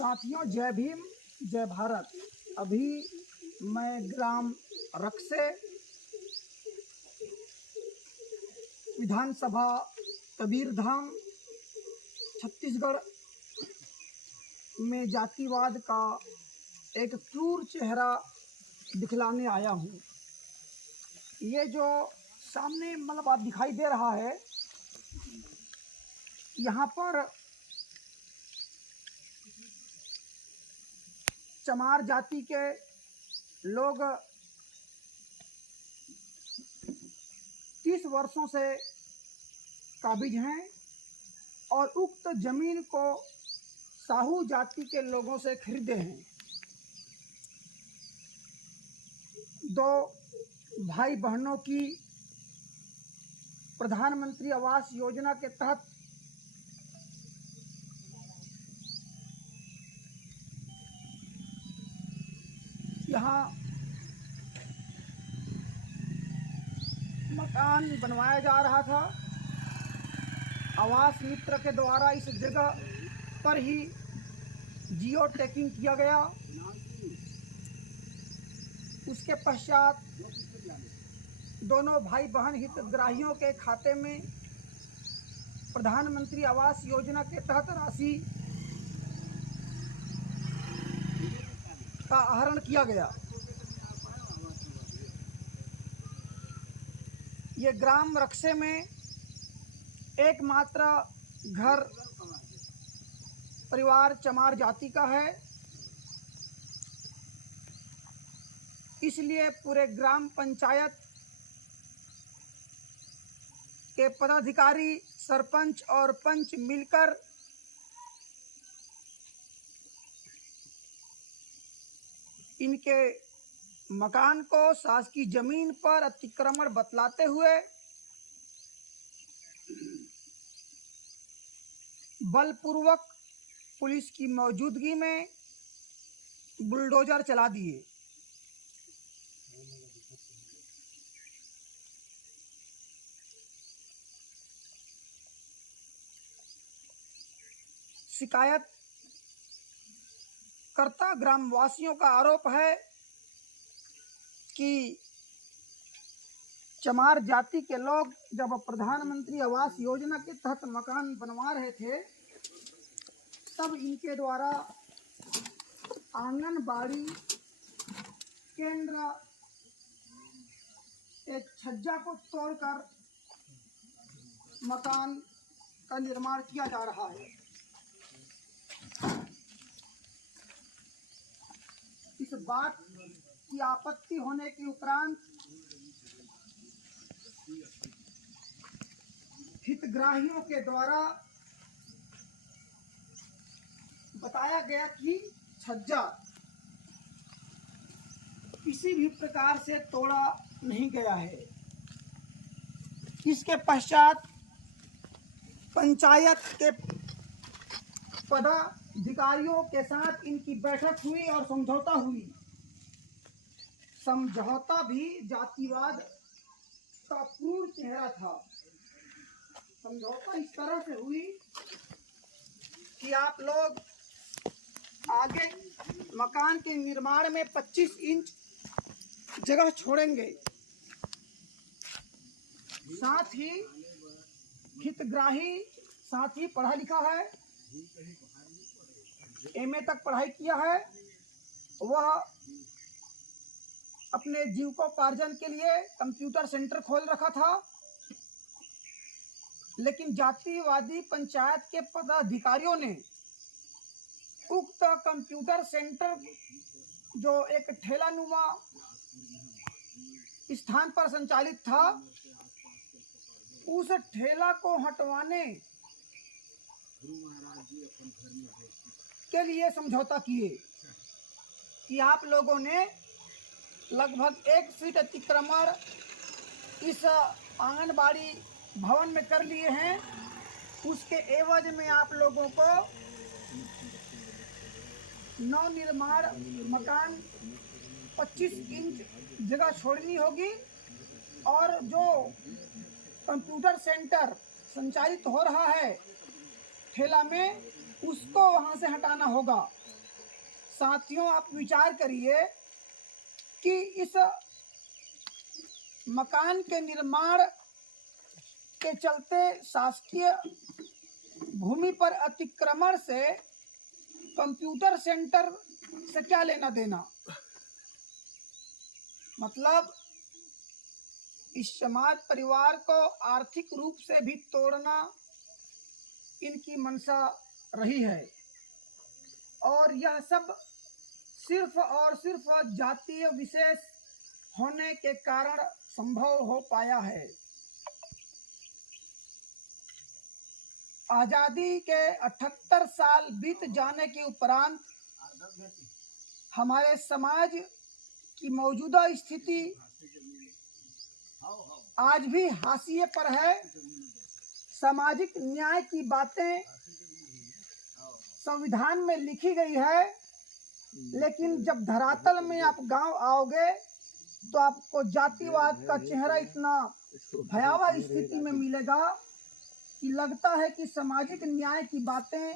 साथियों, जय भीम, जय भारत। अभी मैं ग्राम रक्से विधानसभा कबीरधाम छत्तीसगढ़ में जातिवाद का एक क्रूर चेहरा दिखलाने आया हूँ। ये जो सामने मतलब आप दिखाई दे रहा है, यहाँ पर चमार जाति के लोग 30 वर्षों से काबिज हैं और उक्त जमीन को साहू जाति के लोगों से खरीदे हैं। 2 भाई बहनों की प्रधानमंत्री आवास योजना के तहत यहाँ मकान बनवाया जा रहा था। आवास मित्र के द्वारा इस जगह पर ही जियो टैगिंग किया गया। उसके पश्चात दोनों भाई बहन हितग्राहियों के खाते में प्रधानमंत्री आवास योजना के तहत राशि का आहरण किया गया। ये ग्राम रक्से में एकमात्र घर परिवार चमार जाति का है, इसलिए पूरे ग्राम पंचायत के पदाधिकारी, सरपंच और पंच मिलकर इनके मकान को शासकीय जमीन पर अतिक्रमण बतलाते हुए बलपूर्वक पुलिस की मौजूदगी में बुलडोजर चला दिए। शिकायत कर्ता ग्रामवासियों का आरोप है कि चमार जाति के लोग जब प्रधानमंत्री आवास योजना के तहत मकान बनवा रहे थे, तब इनके द्वारा आंगनबाड़ी केंद्र एक छज्जा को तोड़कर मकान का निर्माण किया जा रहा है। इस बात की आपत्ति होने के उपरांत हितग्राहियों के द्वारा बताया गया कि छज्जा किसी भी प्रकार से तोड़ा नहीं गया है। इसके पश्चात पंचायत के पदाधिकारियों के साथ इनकी बैठक हुई और समझौता हुई। समझौता भी जातिवाद का क्रूर चेहरा था। समझौता इस तरह से हुई कि आप लोग आगे मकान के निर्माण में 25 इंच जगह छोड़ेंगे। साथ ही हितग्राही साथ ही पढ़ा लिखा है, MA तक पढ़ाई किया है। वह अपने जीविकोपार्जन के लिए कंप्यूटर सेंटर खोल रखा था, लेकिन जातिवादी पंचायत के पदाधिकारियों ने उक्त कंप्यूटर सेंटर जो एक ठेलानुमा स्थान पर संचालित था, उस ठेला को हटवाने के लिए समझौता किए कि आप लोगों ने लगभग 1 फीट अतिक्रमण इस आंगनबाड़ी भवन में कर लिए हैं। उसके एवज में आप लोगों को नवनिर्माण मकान 25 इंच जगह छोड़नी होगी और जो कंप्यूटर सेंटर संचालित हो रहा है ठेला में, उसको वहां से हटाना होगा। साथियों, आप विचार करिए कि इस मकान के निर्माण के चलते शासकीय भूमि पर अतिक्रमण से कंप्यूटर सेंटर से क्या लेना देना। मतलब इस समाज परिवार को आर्थिक रूप से भी तोड़ना इनकी मंशा रही है, और यह सब सिर्फ और सिर्फ जातीय विशेष होने के कारण संभव हो पाया है। आजादी के 78 साल बीत जाने के उपरांत हमारे समाज की मौजूदा स्थिति आज भी हाशिए पर है। सामाजिक न्याय की बातें संविधान में लिखी गई है, लेकिन जब धरातल में आप गांव आओगे तो आपको जातिवाद का चेहरा इतना भयावह स्थिति में मिलेगा कि लगता है कि सामाजिक न्याय की बातें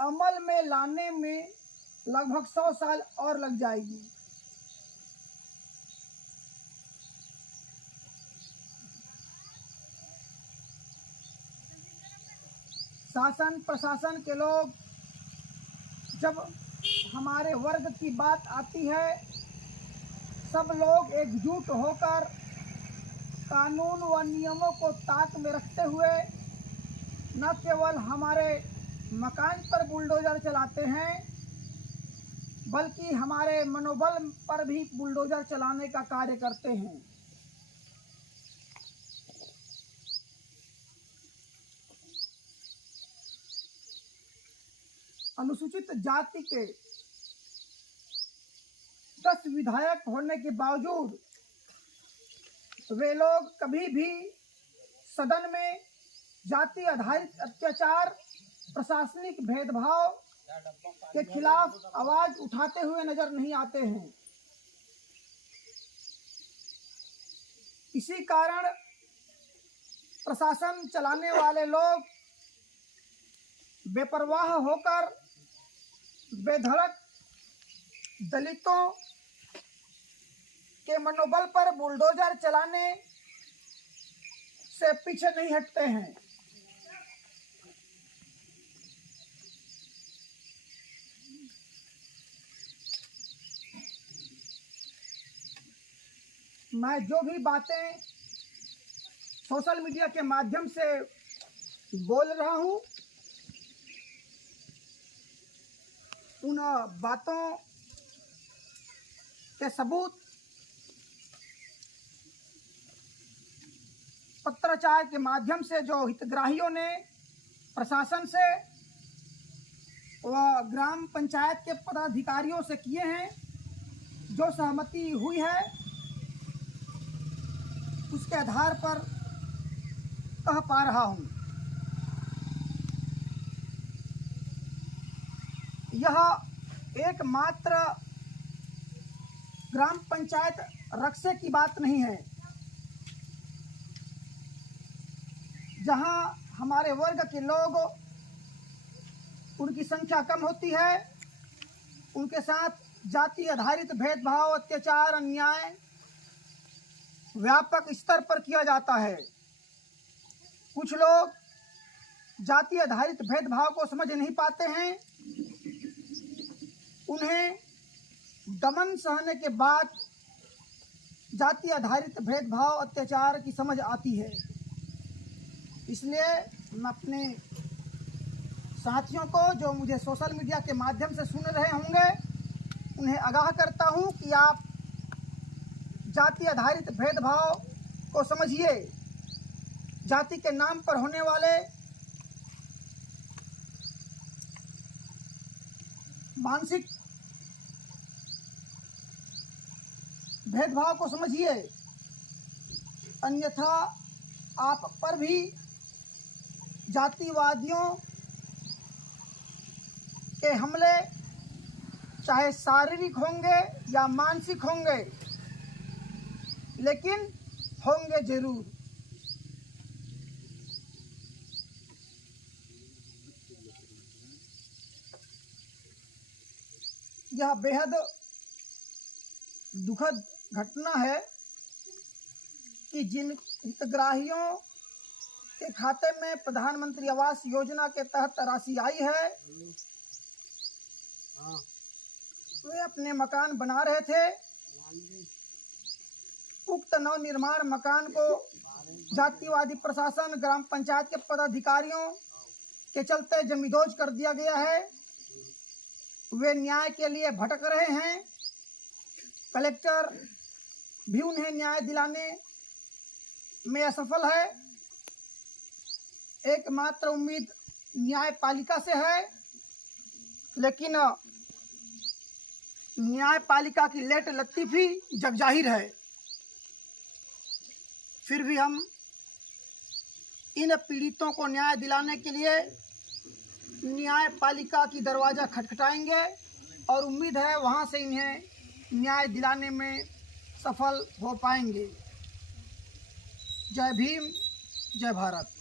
अमल में लाने में लगभग 100 साल और लग जाएगी। शासन प्रशासन के लोग जब हमारे वर्ग की बात आती है, सब लोग एकजुट होकर कानून व नियमों को ताक में रखते हुए न केवल हमारे मकान पर बुलडोजर चलाते हैं, बल्कि हमारे मनोबल पर भी बुलडोजर चलाने का कार्य करते हैं। अनुसूचित जाति के 10 विधायक होने के बावजूद वे लोग कभी भी सदन में जाति आधारित अत्याचार, प्रशासनिक भेदभाव के खिलाफ आवाज उठाते हुए नजर नहीं आते हैं। इसी कारण प्रशासन चलाने वाले लोग बेपरवाह होकर बेधड़क दलितों के मनोबल पर बुलडोजर चलाने से पीछे नहीं हटते हैं। मैं जो भी बातें सोशल मीडिया के माध्यम से बोल रहा हूं, उन बातों के सबूत पत्राचार के माध्यम से जो हितग्राहियों ने प्रशासन से व ग्राम पंचायत के पदाधिकारियों से किए हैं, जो सहमति हुई है, उसके आधार पर कह पा रहा हूं। यह एकमात्र ग्राम पंचायत रक्से की बात नहीं है। जहां हमारे वर्ग के लोग, उनकी संख्या कम होती है, उनके साथ जाति आधारित भेदभाव, अत्याचार, अन्याय व्यापक स्तर पर किया जाता है। कुछ लोग जाति आधारित भेदभाव को समझ नहीं पाते हैं। उन्हें दमन सहने के बाद जाति आधारित भेदभाव, अत्याचार की समझ आती है। इसलिए मैं अपने साथियों को, जो मुझे सोशल मीडिया के माध्यम से सुन रहे होंगे, उन्हें आगाह करता हूं कि आप जाति आधारित भेदभाव को समझिए। जाति के नाम पर होने वाले मानसिक भेदभाव को समझिए, अन्यथा आप पर भी जातिवादियों के हमले चाहे शारीरिक होंगे या मानसिक होंगे, लेकिन होंगे जरूर। यह बेहद दुखद घटना है कि जिन हितग्राहियों के खाते में प्रधानमंत्री आवास योजना के तहत राशि आई है वे अपने मकान बना रहे थे। उक्त नवनिर्माण मकान को जातिवादी प्रशासन ग्राम पंचायत के पदाधिकारियों के चलते जमींदोज कर दिया गया है। वे न्याय के लिए भटक रहे हैं। कलेक्टर भी उन्हें न्याय दिलाने में असफल है। एकमात्र उम्मीद न्यायपालिका से है, लेकिन न्यायपालिका की लेट लतीफी जगजाहिर है। फिर भी हम इन पीड़ितों को न्याय दिलाने के लिए न्यायपालिका की दरवाज़ा खटखटाएंगे और उम्मीद है वहां से इन्हें न्याय दिलाने में सफल हो पाएंगे। जय भीम, जय भारत।